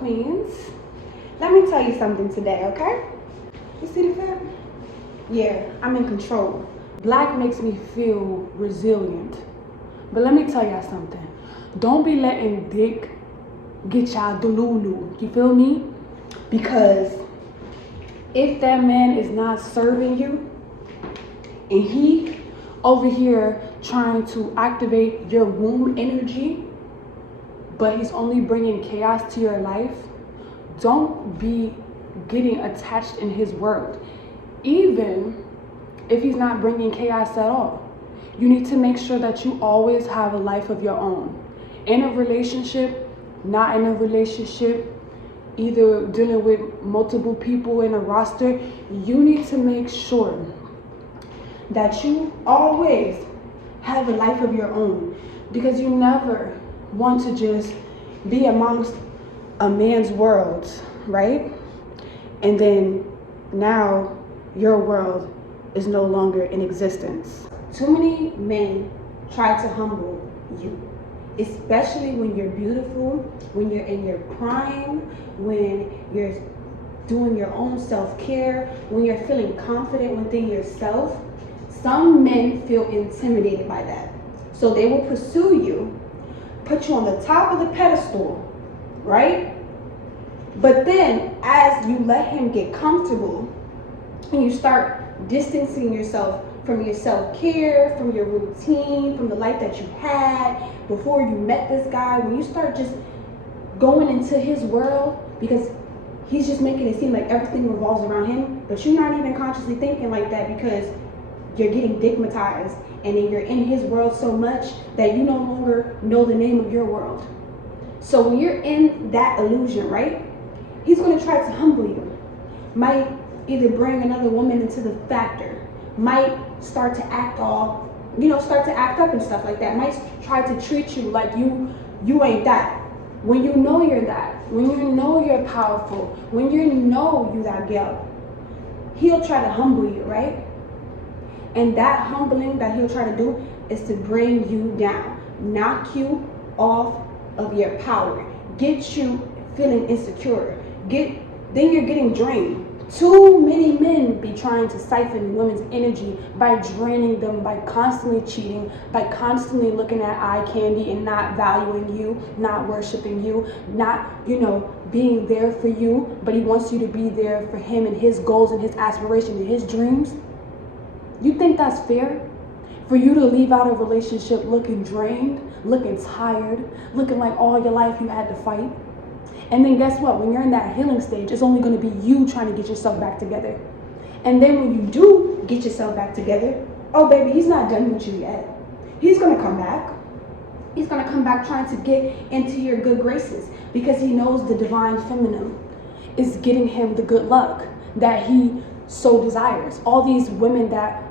queens? Let me tell you something today, okay? You see the fit? Yeah, I'm in control. Black makes me feel resilient. But let me tell y'all something. Don't be letting dick get y'all delulu. You feel me? Because if that man is not serving you and he over here trying to activate your womb energy, but he's only bringing chaos to your life, don't be getting attached in his world. Even if he's not bringing chaos at all, you need to make sure that you always have a life of your own. In a relationship, not in a relationship, either dealing with multiple people in a roster, you need to make sure that you always have a life of your own, because you never want to just be amongst a man's world, right? And then now your world is no longer in existence. Too many men try to humble you, especially when you're beautiful, when you're in your prime, when you're doing your own self-care, when you're feeling confident within yourself. Some men feel intimidated by that. So they will pursue you, put you on the top of the pedestal, right? But then as you let him get comfortable and you start distancing yourself from your self-care, from your routine, from the life that you had before you met this guy, when you start just going into his world, because he's just making it seem like everything revolves around him, but you're not even consciously thinking like that because you're getting digmatized and then you're in his world so much that you no longer know the name of your world. So when you're in that illusion, right, he's going to try to humble you. Might either bring another woman into the factor, might start to act up and stuff like that, might try to treat you like you ain't that. When you know you're that, when you know you're powerful, when you know you that girl, he'll try to humble you, right? And that humbling that he'll try to do is to bring you down, knock you off of your power, get you feeling insecure, then you're getting drained. Too many men be trying to siphon women's energy by draining them, by constantly cheating, by constantly looking at eye candy and not valuing you, not worshiping you, not, being there for you, but he wants you to be there for him and his goals and his aspirations and his dreams. You think that's fair? For you to leave out a relationship looking drained, looking tired, looking like all your life you had to fight? And then guess what? When you're in that healing stage, it's only going to be you trying to get yourself back together. And then when you do get yourself back together, oh baby, he's not done with you yet. He's going to come back. He's going to come back trying to get into your good graces because he knows the divine feminine is getting him the good luck that he so desires. All these women that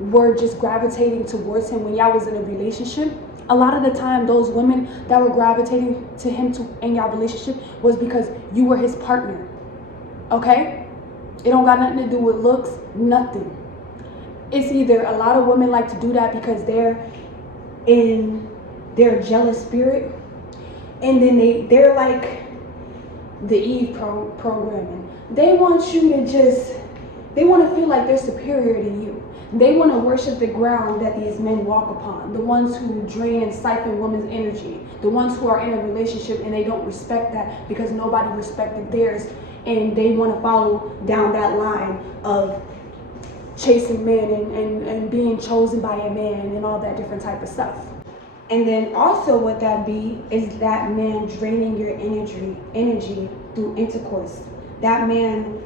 were just gravitating towards him when y'all was in a relationship, a lot of the time those women that were gravitating to him in your relationship was because you were his partner, okay? It don't got nothing to do with looks, nothing. It's either a lot of women like to do that because they're in their jealous spirit, and then they're like the Eve programming. They want you to they want to feel like they're superior to you. They want to worship the ground that these men walk upon, the ones who drain and siphon women's energy, the ones who are in a relationship and they don't respect that because nobody respected theirs, and they want to follow down that line of chasing men and being chosen by a man and all that different type of stuff. And then also what that be is that man draining your energy through intercourse. That man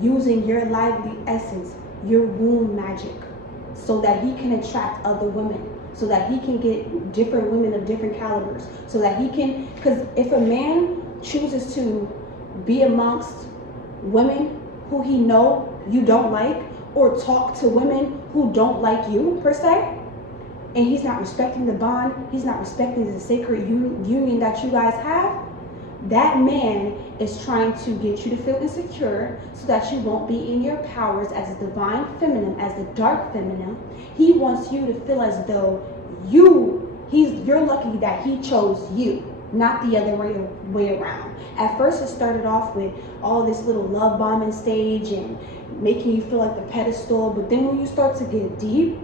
using your lively essence, your womb magic, so that he can attract other women, so that he can get different women of different calibers, so that he can, because if a man chooses to be amongst women who he know you don't like, or talk to women who don't like you per se, and he's not respecting the bond, he's not respecting the sacred union that you guys have, that man is trying to get you to feel insecure so that you won't be in your powers as a divine feminine, as the dark feminine. He wants you to feel as though you're lucky that he chose you. not the other way around. At first it started off with all this little love bombing stage and making you feel like the pedestal, but then when you start to get deep,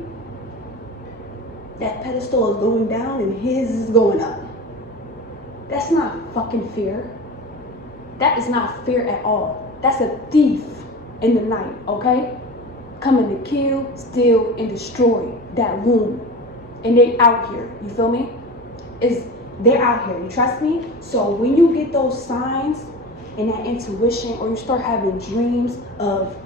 that pedestal is going down and his is going up. That's not fucking fear. That is not fear at all. That's a thief in the night, okay? Coming to kill, steal, and destroy that womb. And they out here, you feel me? They're out here, you trust me? So when you get those signs and that intuition, or you start having dreams of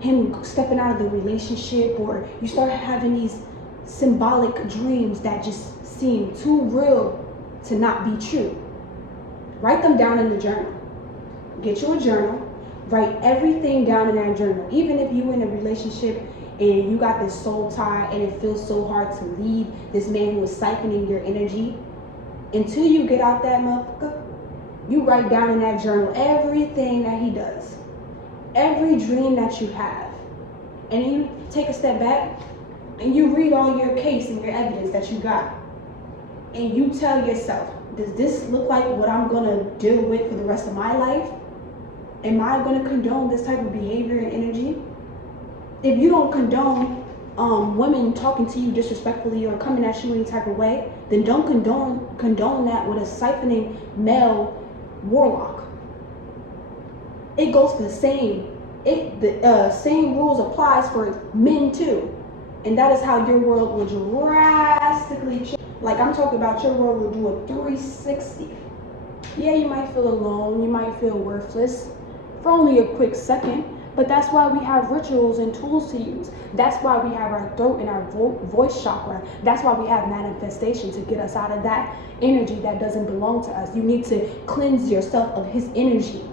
him stepping out of the relationship, or you start having these symbolic dreams that just seem too real to not be true, write them down in the journal. Get you a journal, write everything down in that journal. Even if you're in a relationship and you got this soul tie and it feels so hard to leave this man who is siphoning your energy, until you get out that motherfucker, you write down in that journal everything that he does, every dream that you have. And then you take a step back and you read all your case and your evidence that you got. And you tell yourself, does this look like what I'm gonna deal with for the rest of my life? Am I gonna condone this type of behavior and energy? If you don't condone women talking to you disrespectfully or coming at you any type of way, then don't condone that with a siphoning male warlock. It goes for the same. The same rules applies for men too, and that is how your world will drastically change. Like I'm talking about, your world will do a 360. Yeah, you might feel alone, you might feel worthless for only a quick second. But that's why we have rituals and tools to use. That's why we have our throat and our voice chakra. That's why we have manifestation, to get us out of that energy that doesn't belong to us. You need to cleanse yourself of his energy,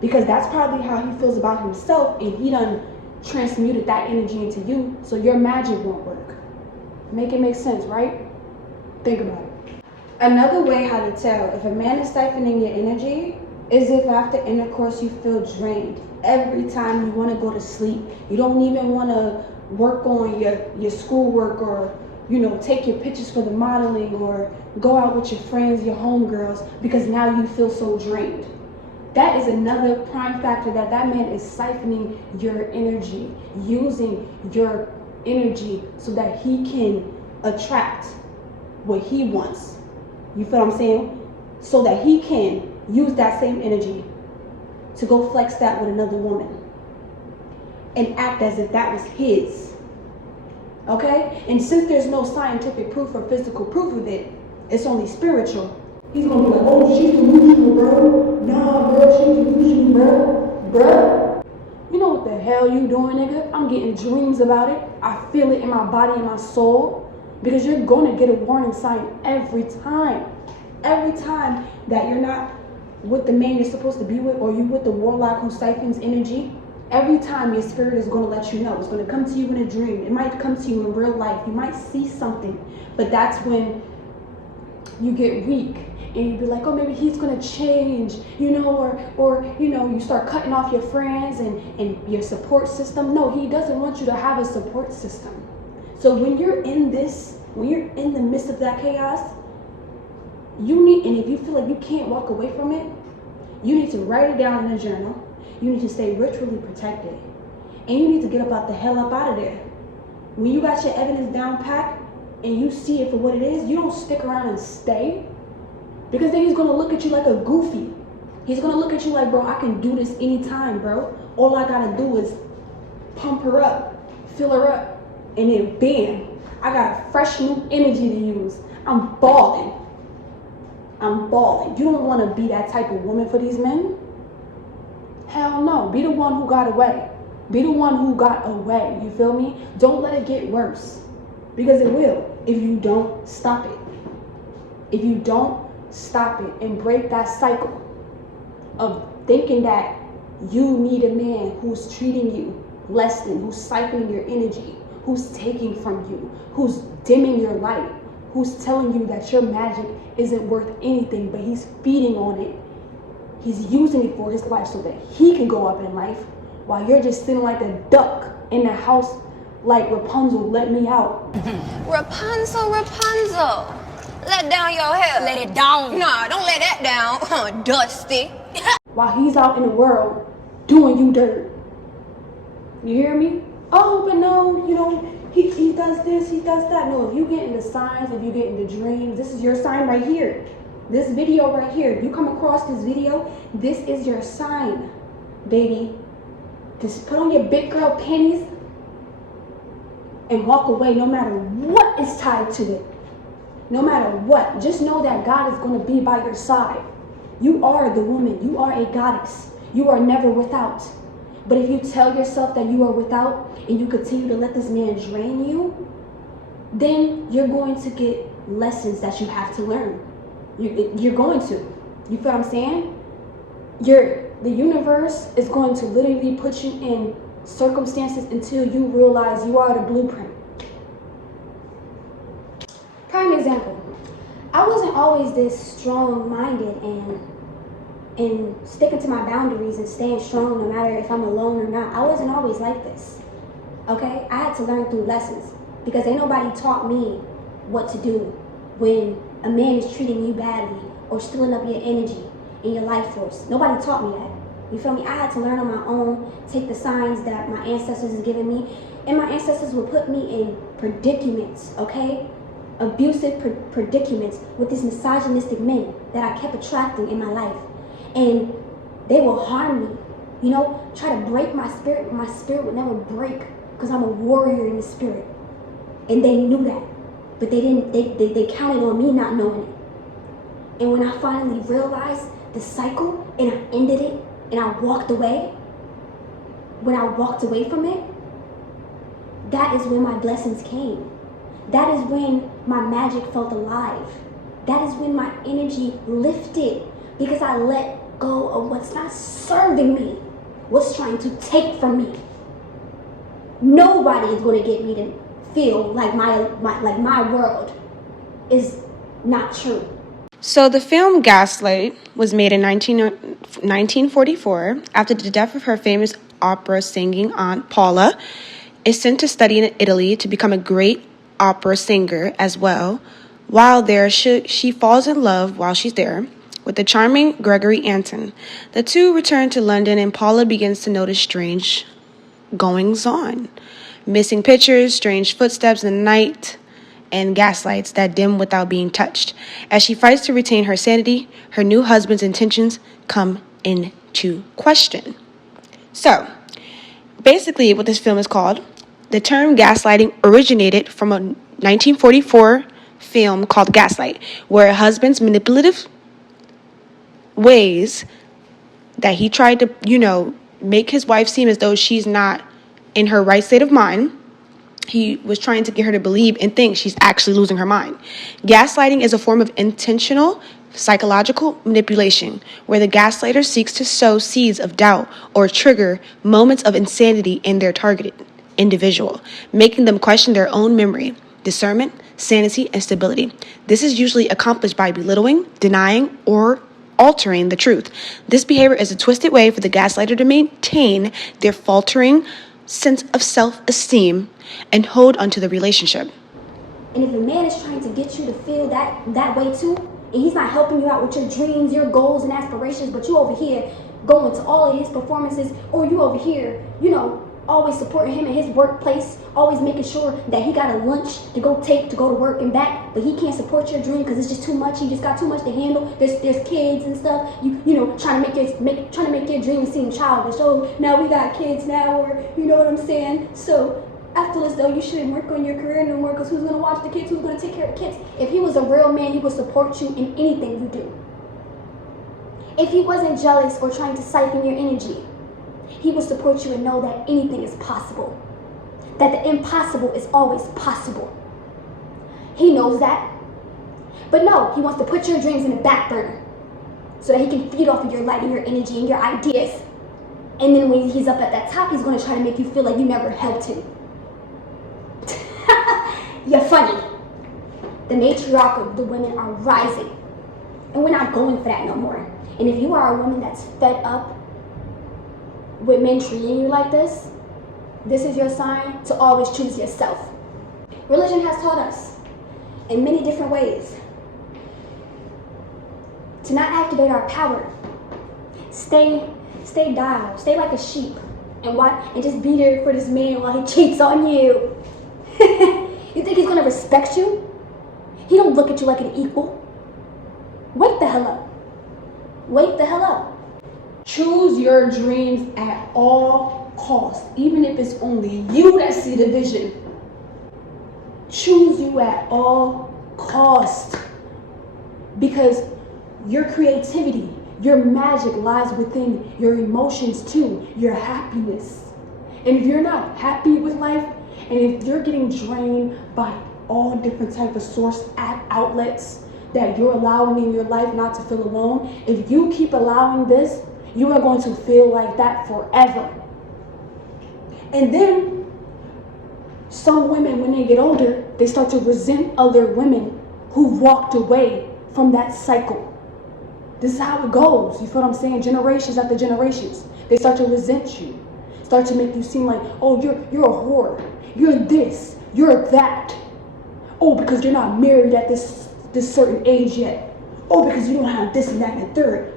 because that's probably how he feels about himself, and he done transmuted that energy into you, so your magic won't work. Make it make sense, right? Think about it. Another way how to tell if a man is siphoning your energy is if after intercourse you feel drained. Every time you want to go to sleep, you don't even want to work on your schoolwork, or take your pictures for the modeling, or go out with your friends, your homegirls, because now you feel so drained. That is another prime factor that man is siphoning your energy, using your energy so that he can attract what he wants. You feel what I'm saying? So that he can use that same energy to go flex that with another woman and act as if that was his. Okay? And since there's no scientific proof or physical proof of it, it's only spiritual. He's gonna be like, oh, she's delusional, bro. Nah, bro, she's delusional, bro. Bruh. You know what the hell you doing, nigga? I'm getting dreams about it. I feel it in my body and my soul. Because you're gonna get a warning sign every time. Every time that you're not with the man you're supposed to be with, or you with the warlock who siphons energy, every time your spirit is going to let you know. It's going to come to you in a dream. It might come to you in real life. You might see something, but that's when you get weak and you be like, oh, maybe he's going to change, or you start cutting off your friends and your support system. No, he doesn't want you to have a support system. So when you're in the midst of that chaos, and if you feel like you can't walk away from it, you need to write it down in a journal. You need to stay ritually protected. And you need to get the hell up out of there. When you got your evidence down packed and you see it for what it is, you don't stick around and stay. Because then he's going to look at you like a goofy. He's going to look at you like, bro, I can do this anytime, bro. All I got to do is pump her up, fill her up, and then bam, I got fresh new energy to use. I'm balling. You don't want to be that type of woman for these men. Hell no. Be the one who got away. Be the one who got away. You feel me? Don't let it get worse. Because it will if you don't stop it. If you don't stop it and break that cycle of thinking that you need a man who's treating you less than, who's siphoning your energy, who's taking from you, who's dimming your light, who's telling you that your magic isn't worth anything, but he's feeding on it. He's using it for his life so that he can go up in life, while you're just sitting like a duck in the house like Rapunzel, let me out. Rapunzel, Let down your hair. Let it down. Nah, don't let that down. Dusty. While he's out in the world doing you dirt. You hear me? Oh, but no, you know, he does this, he does that. No, if you get into signs, if you get into dreams, this is your sign right here. This video right here, if you come across this video, this is your sign, baby. Just put on your big girl panties and walk away no matter what is tied to it. No matter what, just know that God is going to be by your side. You are the woman, you are a goddess. You are never without. But if you tell yourself that you are without and you continue to let this man drain you, then you're going to get lessons that you have to learn. You're going to. You feel what I'm saying? The universe is going to literally put you in circumstances until you realize you are the blueprint. Prime example. I wasn't always this strong-minded and sticking to my boundaries and staying strong no matter if I'm alone or not. I wasn't always like this, okay? I had to learn through lessons because ain't nobody taught me what to do when a man is treating you badly or stealing up your energy and your life force. Nobody taught me that. You feel me? I had to learn on my own, take the signs that my ancestors has given me, and my ancestors would put me in predicaments, okay? Abusive predicaments with these misogynistic men that I kept attracting in my life. And they will harm me, you know, try to break my spirit, but my spirit would never break because I'm a warrior in the spirit. And they knew that, but they counted on me not knowing it. And when I finally realized the cycle and I ended it and I walked away, when I walked away from it, that is when my blessings came. That is when my magic felt alive. That is when my energy lifted because I let go of what's not serving me, what's trying to take from me. Nobody is going to get me to feel like my world is not true. So the film Gaslight was made in 1944 after the death of her famous opera singing aunt Paula is sent to study in Italy to become a great opera singer as well. While there, she falls in love while she's there with the charming Gregory Anton. The two return to London and Paula begins to notice strange goings on. Missing pictures, strange footsteps in the night, and gaslights that dim without being touched. As she fights to retain her sanity, her new husband's intentions come into question. So, basically what this film is called, the term gaslighting originated from a 1944 film called Gaslight, where a husband's manipulative ways that he tried to, make his wife seem as though she's not in her right state of mind. He was trying to get her to believe and think she's actually losing her mind. Gaslighting is a form of intentional psychological manipulation where the gaslighter seeks to sow seeds of doubt or trigger moments of insanity in their targeted individual, making them question their own memory, discernment, sanity, and stability. This is usually accomplished by belittling, denying, or altering the truth. This behavior is a twisted way for the gaslighter to maintain their faltering sense of self-esteem and hold onto the relationship. And if a man is trying to get you to feel that way too, and he's not helping you out with your dreams, your goals, and aspirations, but you over here going to all of his performances, or you over here, always supporting him in his workplace, always making sure that he got a lunch to go to work and back, but he can't support your dream because it's just too much. He just got too much to handle. There's kids and stuff. Trying to make your dreams seem childish. Oh, now we got kids now, or you know what I'm saying? So I feel as though you shouldn't work on your career no more because who's gonna watch the kids? Who's gonna take care of the kids? If he was a real man, he would support you in anything you do. If he wasn't jealous or trying to siphon your energy, he will support you and know that anything is possible. That the impossible is always possible. He knows that. But no, he wants to put your dreams in the back burner so that he can feed off of your light and your energy and your ideas. And then when he's up at that top, he's going to try to make you feel like you never helped him. You're funny. The matriarch of the women are rising. And we're not going for that no more. And if you are a woman that's fed up with men treating you like this is your sign to always choose yourself. Religion has taught us in many different ways to not activate our power. Stay dialed, stay like a sheep, and watch, and just be there for this man while he cheats on you. You think he's gonna respect you? He don't look at you like an equal. Wake the hell up. Wake the hell up. Choose your dreams at all costs, even if it's only you that see the vision. Choose you at all costs, because your creativity, your magic lies within your emotions too, your happiness. And if you're not happy with life, and if you're getting drained by all different type of source outlets that you're allowing in your life not to feel alone, if you keep allowing this, you are going to feel like that forever. And then some women, when they get older, they start to resent other women who walked away from that cycle. This is how it goes. You feel what I'm saying? Generations after generations. They start to resent you. Start to make you seem like, oh, you're a whore. You're this. You're that. Oh, because you're not married at this certain age yet. Oh, because you don't have this and that and the third.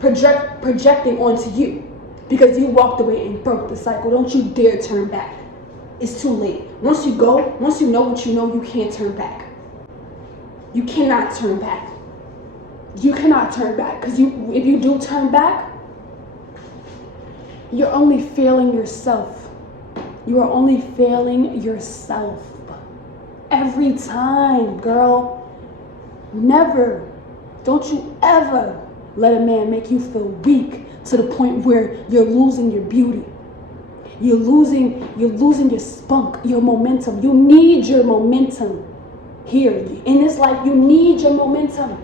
Projecting onto you. Because you walked away and broke the cycle. Don't you dare turn back. It's too late. Once you go, once you know what you know, you can't turn back. You cannot turn back. You cannot turn back, because if you do turn back, you're only failing yourself. You are only failing yourself. Every time, girl. Never. Don't you ever let a man make you feel weak to the point where you're losing your beauty. You're losing your spunk, your momentum. You need your momentum here. In this life, you need your momentum.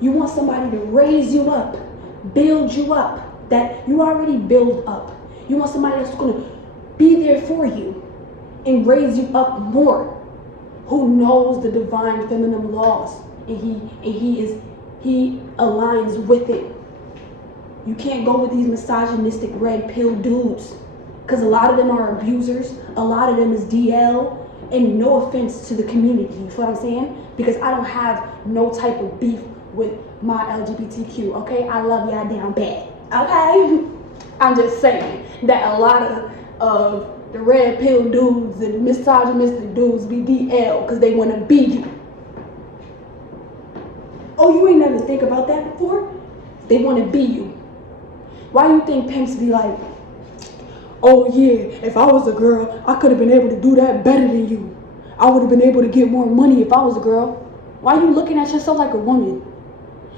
You want somebody to raise you up, build you up, that you already build up. You want somebody that's going to be there for you and raise you up more, who knows the divine feminine laws, and he aligns with it. You can't go with these misogynistic red pill dudes, because a lot of them are abusers, a lot of them is DL, and no offense to the community, you feel what I'm saying? Because I don't have no type of beef with my LGBTQ, okay? I love y'all down bad, okay? I'm just saying that a lot of the red pill dudes and misogynistic dudes be DL because they want to be you. Oh, you ain't never think about that before? They want to be you. Why do you think pimps be like, oh yeah, if I was a girl, I could have been able to do that better than you. I would have been able to get more money if I was a girl. Why are you looking at yourself like a woman?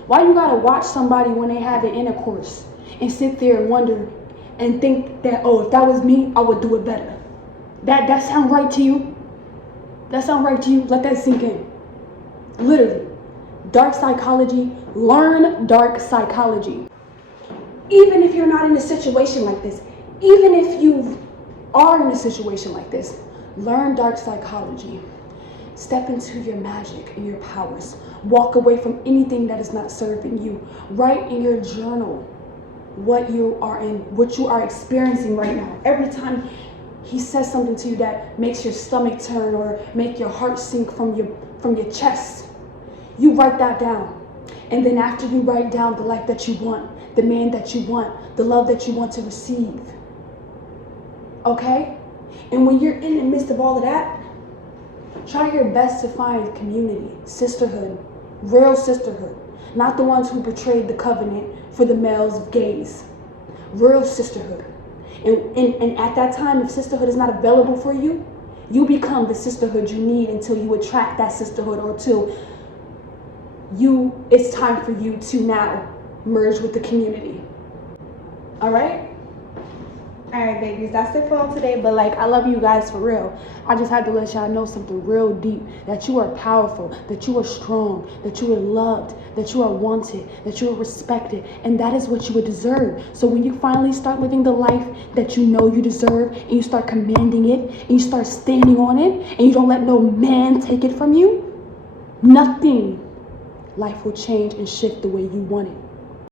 Why you gotta watch somebody when they have an intercourse and sit there and wonder and think that, oh, if that was me, I would do it better? That sound right to you? That sound right to you? Let that sink in. Literally. Dark psychology. Learn dark psychology. Even if you're not in a situation like this, even if you are in a situation like this, learn dark psychology. Step into your magic and your powers. Walk away from anything that is not serving you. Write in your journal what you are experiencing right now. Every time he says something to you that makes your stomach turn or make your heart sink from your chest, you write that down. And then after you write down the life that you want, the man that you want, the love that you want to receive, okay? And when you're in the midst of all of that, try your best to find community, sisterhood, real sisterhood. Not the ones who betrayed the covenant for the males of gays. Real sisterhood. And at that time, if sisterhood is not available for you, you become the sisterhood you need until you attract that sisterhood, or till it's time for you to now merge with the community. All right? All right, babies, that's it for all today. But I love you guys for real. I just had to let y'all know something real deep, that you are powerful, that you are strong, that you are loved, that you are wanted, that you are respected, and that is what you would deserve. So when you finally start living the life that you know you deserve, and you start commanding it, and you start standing on it, and you don't let no man take it from you, nothing. Life will change and shift the way you want it.